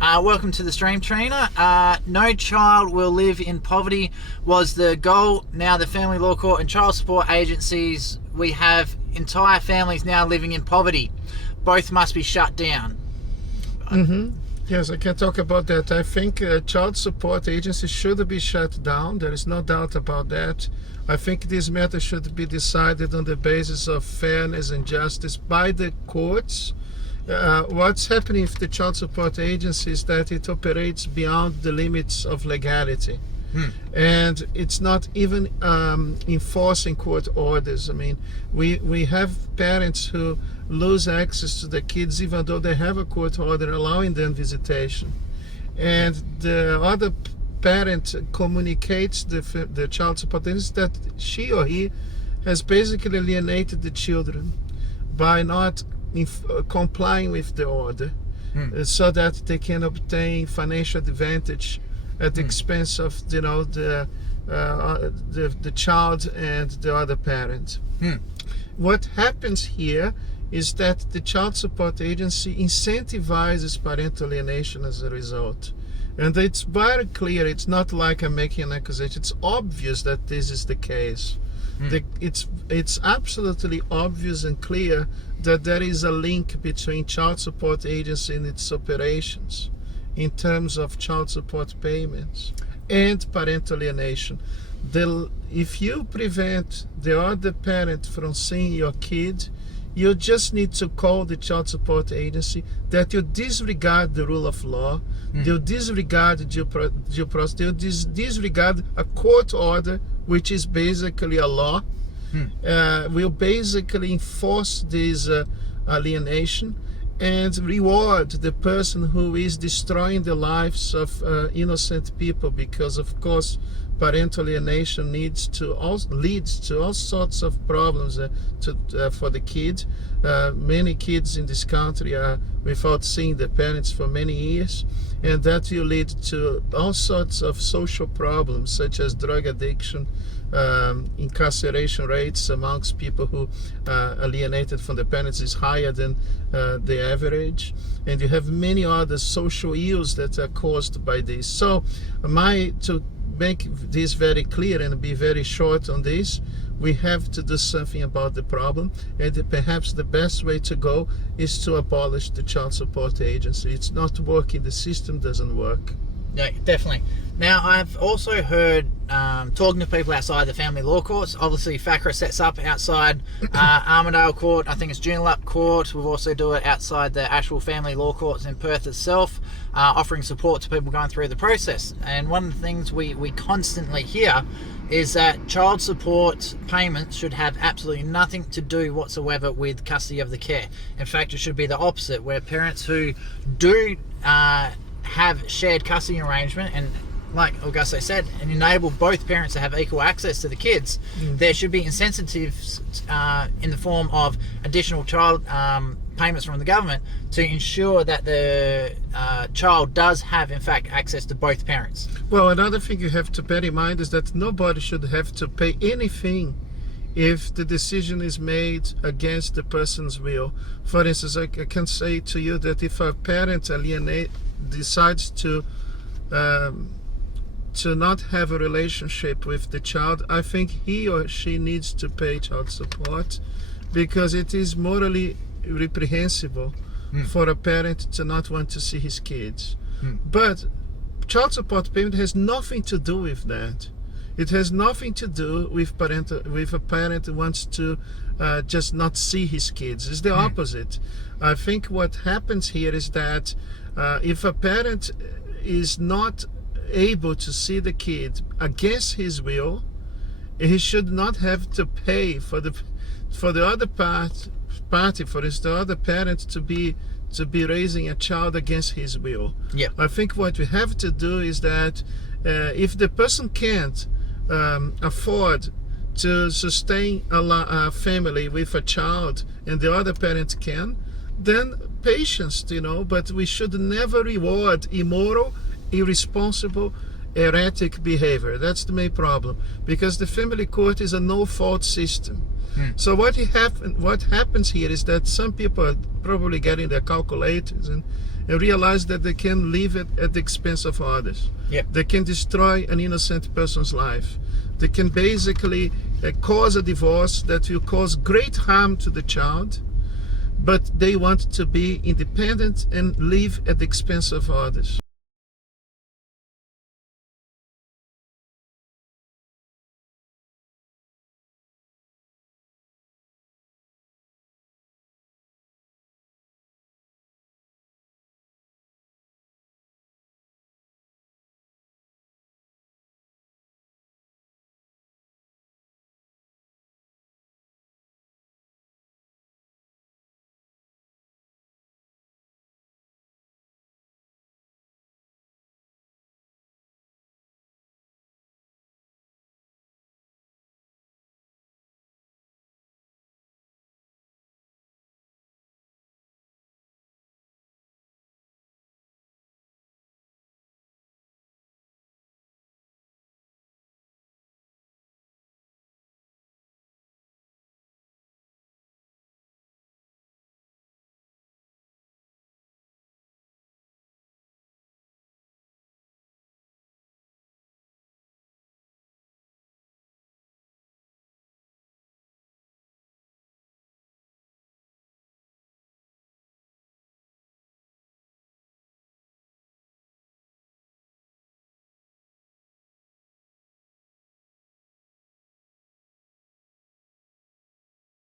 Welcome to the stream, Trina. No child will live in poverty was the goal. Now the Family Law Court and child support agencies, we have entire families now living in poverty. Both must be shut down. Yes, I can talk about that. I think child support agencies should be shut down. There is no doubt about that. I think this matter should be decided on the basis of fairness and justice by the courts. What's happening with the child support agency is that it operates beyond the limits of legality. And it's not even enforcing court orders. I mean, we have parents who lose access to the kids even though they have a court order allowing them visitation. And the other parent communicates the child support agency that she or he has basically alienated the children by not complying with the order, so that they can obtain financial advantage at the expense of the child and the other parent. What happens here is that the child support agency incentivizes parental alienation as a result. And it's very clear, it's not like I'm making an accusation, it's obvious that this is the case. It's absolutely obvious and clear that there is a link between child support agency and its operations in terms of child support payments and parental alienation. If you prevent the other parent from seeing your kid, you just need to call the child support agency that you disregard the rule of law, you disregard due process, you disregard a court order, which is basically a law, will basically enforce this alienation and reward the person who is destroying the lives of innocent people, because of course parental alienation leads to all sorts of problems for the kid. Many kids in this country are without seeing their parents for many years, and that will lead to all sorts of social problems such as drug addiction, incarceration rates amongst people who are alienated from the parents is higher than the average, and you have many other social ills that are caused by this. So to make this very clear and be very short on this, we have to do something about the problem, and perhaps the best way to go is to abolish the child support agency. It's not working, the system doesn't work. Yeah, definitely. Now, I've also heard talking to people outside the family law courts. Obviously, FACRA sets up outside Armidale Court. I think it's Joondalup Court. We'll also do it outside the actual family law courts in Perth itself, offering support to people going through the process. And one of the things we constantly hear is that child support payments should have absolutely nothing to do whatsoever with custody of the care. In fact, it should be the opposite, where parents who do have shared custody arrangement, and like Augusto said, and enable both parents to have equal access to the kids, there should be incentives in the form of additional child payments from the government to ensure that the child does have, in fact, access to both parents. Well, another thing you have to bear in mind is that nobody should have to pay anything if the decision is made against the person's will. For instance, I can say to you that if a parent decides to not have a relationship with the child, I think he or she needs to pay child support, because it is morally reprehensible for a parent to not want to see his kids. But child support payment has nothing to do with that. It has nothing to do with a parent who wants to just not see his kids. It's the opposite. I think what happens here is that if a parent is not able to see the kid against his will, he should not have to pay for the other party, for the other parent to be raising a child against his will. I think what we have to do is that if the person can't afford to sustain a family with a child and the other parent can, then patience, but we should never reward immoral, irresponsible, erratic behavior. That's the main problem, because the family court is a no-fault system. So what happens here is that some people are probably getting their calculators and realize that they can live at the expense of others. Yep. They can destroy an innocent person's life. They can basically cause a divorce that will cause great harm to the child, but they want to be independent and live at the expense of others.